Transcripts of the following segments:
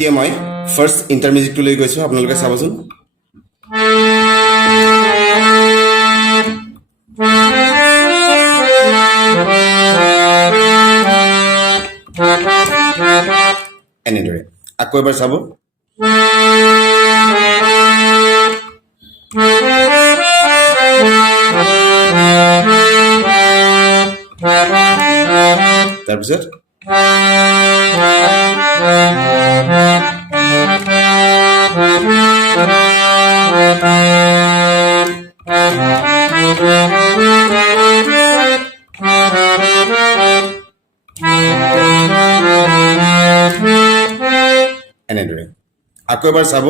এতিয়া মই ফাৰ্ষ্ট ইণ্টাৰমিউজিকটো লৈ গৈছোঁ আপোনালোকে চাবচোন এনেদৰে আকৌ এবাৰ চাব তাৰপিছত এনেদৰে আকৌ এবাৰ চাব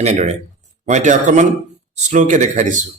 এনেদৰে মই এতিয়া অকণমান শ্লোকে দেখাই দিছোঁ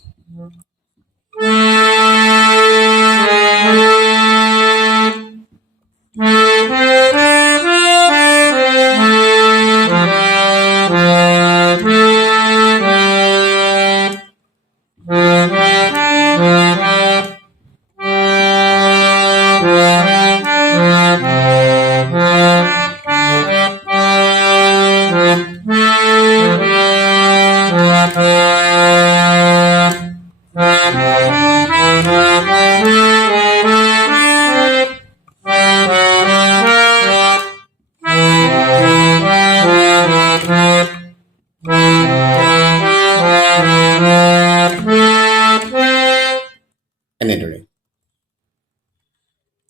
এনেদৰে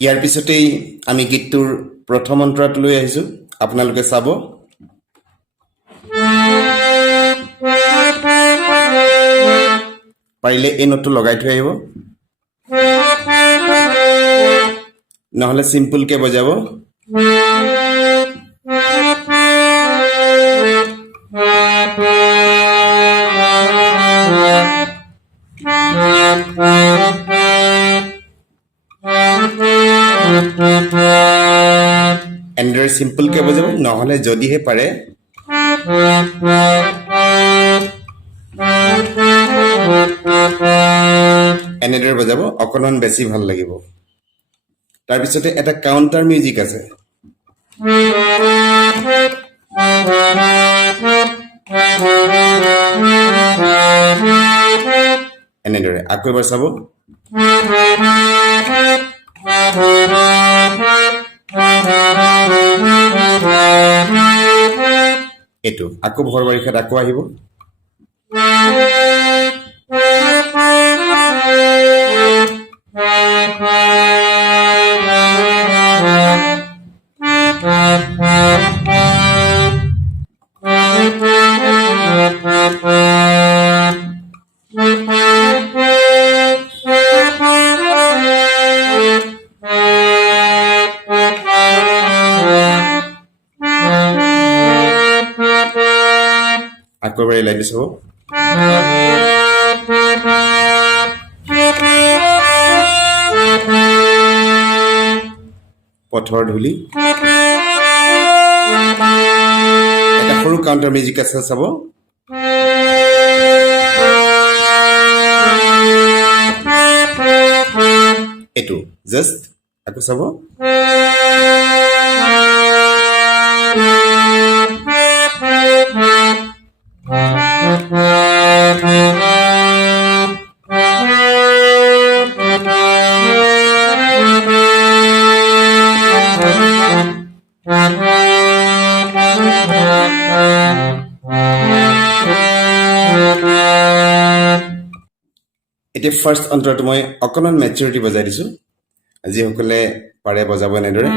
ইয়াৰ পিছতেই আমি গীতটোৰ প্ৰথম অন্তৰাটো লৈ আহিছোঁ আপোনালোকে চাব পাৰিলে এই নোটটো লগাই থৈ আহিব নহ'লে চিম্পলকৈ বজাব এনেদৰে চিম্পলকৈ বজাব নহ'লে যদিহে পাৰে এনেদৰে বজাব অকণমান বেছি ভাল লাগিব তাৰপিছতে এটা কাউণ্টাৰ মিউজিক আছে এনেদৰে আকৌ এবাৰ চাব এইটো আকৌ ভৰ বাৰিষাত আকৌ আহিব আকৌ এবাৰ এই লাইনটো চাব পথৰ ধূলি এটা সৰু কাউণ্টাৰ মিউজিক আছে চাব এইটো জাষ্ট আকৌ চাব এতিয়া ফাৰ্ষ্ট অন্তৰটো মই অকণমান মেচুৰিটি বজাই দিছোঁ যিসকলে পাৰে বজাব এনেদৰে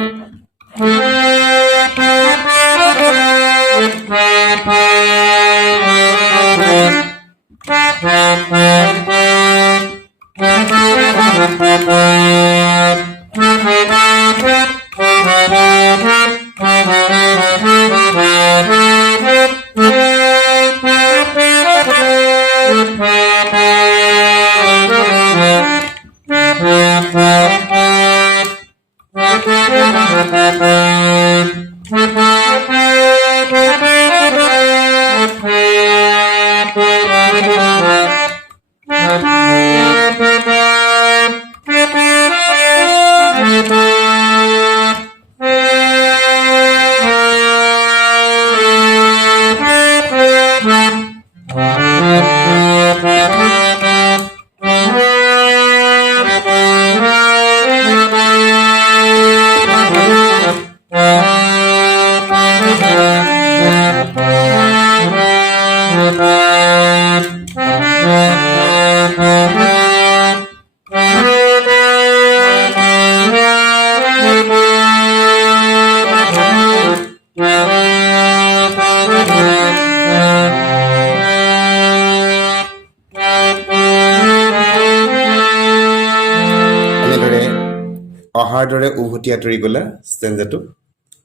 আহাৰ দৰে উভতি আঁতৰি গলা ষ্টেঞ্জাটো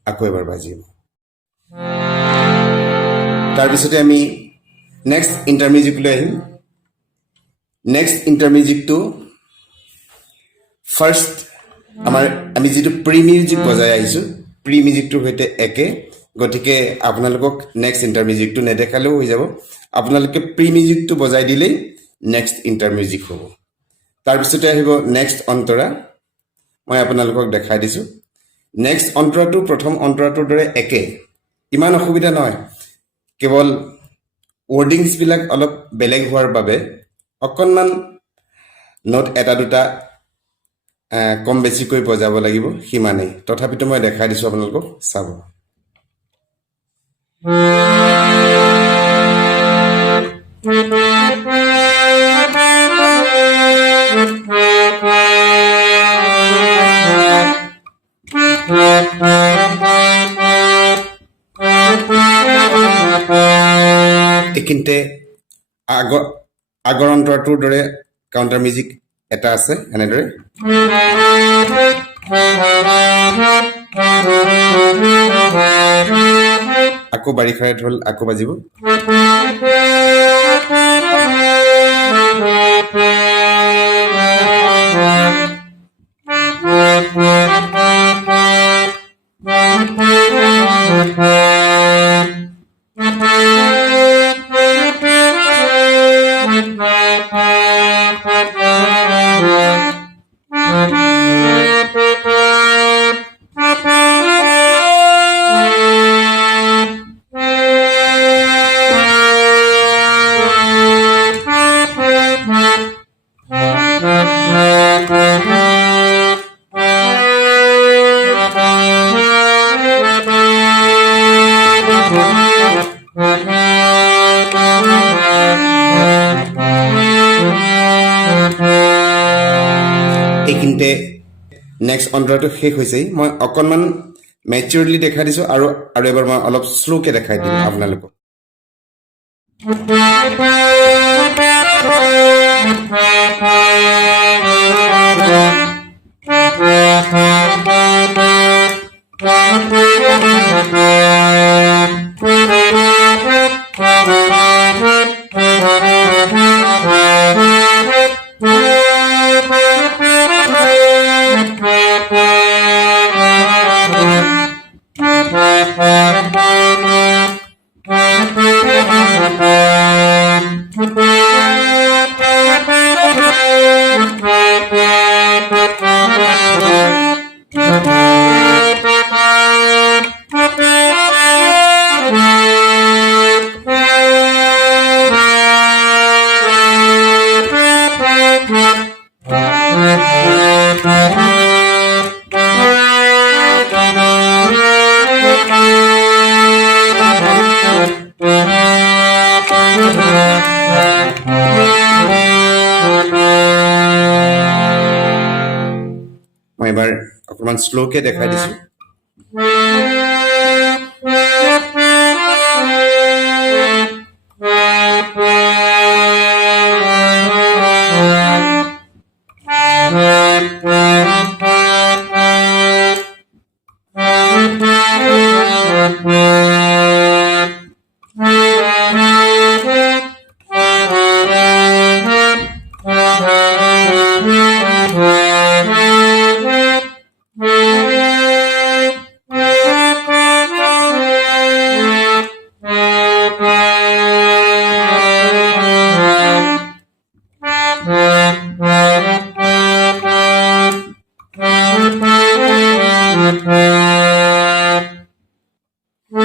আকৌ এবাৰ বাজিব। তাৰপিছতে আমি নেক্সট ইণ্টাৰমিউজিকলৈ আহিম। নেক্সট ইণ্টাৰমিউজিকটো ফাৰ্ষ্ট আমি যিটো প্ৰি মিউজিক বজাই আহিছোঁ, প্ৰি মিউজিকটোৰ সৈতে একে, গতিকে আপোনালোকক নেক্সট ইণ্টাৰমিউজিকটো নেদেখালেও হৈ যাব। আপোনালোকে প্ৰি মিউজিকটো বজাই দিলেই নেক্সট ইণ্টাৰমিউজিক হ'ব। তাৰপিছতে আহিব নেক্সট অন্তৰা। মই আপোনালোকক দেখাই দিছোঁ। নেক্সট অন্তৰাটো প্ৰথম অন্তৰাটোৰ দৰে একে, ইমান অসুবিধা নহয়, কেৱল ৱৰ্ডিংছবিলাক অলপ বেলেগ হোৱাৰ বাবে অকণমান নোট এটা দুটা কম বেছিকৈ বজাব লাগিব, সিমানেই। তথাপিতো মই দেখাই দিছোঁ আপোনালোকক, চাব। এইখিনিতে আগৰ অন্তৰাটোৰ দৰে কাউণ্টাৰ মিউজিক এটা আছে, এনেদৰে। আকৌ বাৰিষাৰে ঢোল আকৌ বাজিব। এইখিনিতে নেক্সট অন্তৰাটো শেষ হৈছেই। মই অকণমান মেচিউৰলি দেখাই দিছোঁ, আৰু এবাৰ মই অলপ শ্ল'কে দেখাই দিম আপোনালোকক। মই এবাৰ অকণমান শ্ল'কে দেখাই দিছোঁ। মই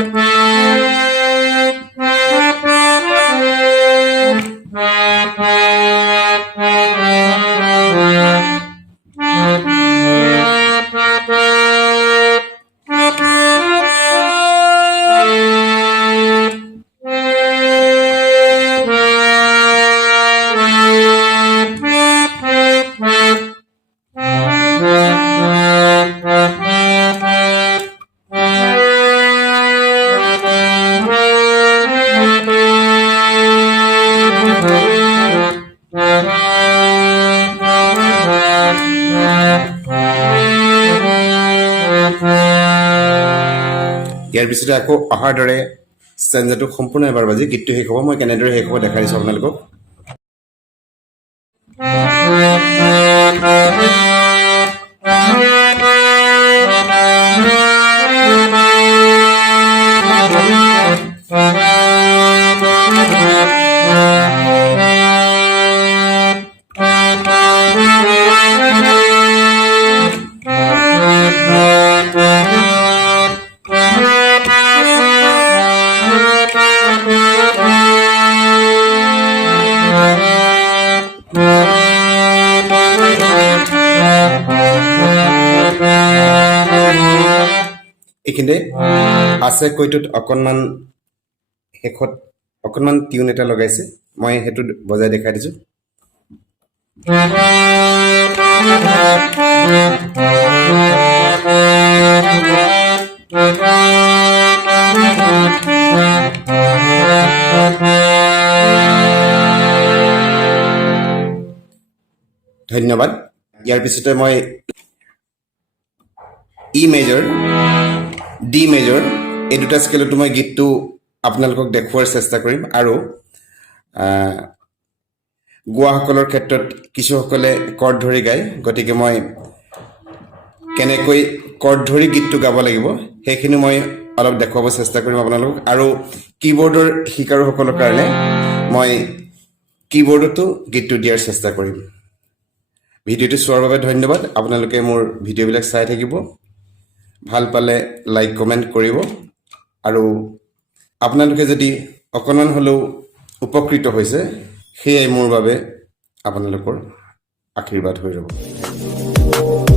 ইয়াৰ পিছতে আকৌ অহাৰ দৰে ষ্টেঞ্জাটো সম্পূৰ্ণ এবাৰ বাজি গীতটো শেষ হ'ব মই কেনেদৰে শেষ হ'ব দেখাই দিছোঁ আপোনালোকক এইখিনিতে আছে কৈটোত অকণমান শেষত অকণমান টিউন এটা লগাইছে মই সেইটো বজাই দেখাই দিছোঁ ধন্যবাদ ইয়াৰ পিছতে মই ই মেজৰ ডি মেজৰ এই দুটা স্কেলতো মই গীতটো আপোনালোকক দেখুৱাৰ চেষ্টা কৰিম আৰু গোৱাসকলৰ ক্ষেত্ৰত কিছুসকলে কৰ্ড ধৰি গায় গতিকে মই কেনেকৈ কৰ্ড ধৰি গীতটো গাব লাগিব সেইখিনি মই অলপ দেখুৱাব চেষ্টা কৰিম আপোনালোকক আৰু কীবৰ্ডৰ শিকাৰুসকলৰ কাৰণে মই কীবৰ্ডতো গীতটো দিয়াৰ চেষ্টা কৰিম ভিডিঅ'টো চোৱাৰ বাবে ধন্যবাদ আপোনালোকে মোৰ ভিডিঅ'বিলাক চাই থাকিব ভাল পালে লাইক কমেণ্ট কৰিব আৰু আপোনালোকে যদি অকণমান হ'লেও উপকৃত হৈছে সেয়াই মোৰ বাবে আপোনালোকৰ আশীৰ্বাদ হৈ ৰ'ব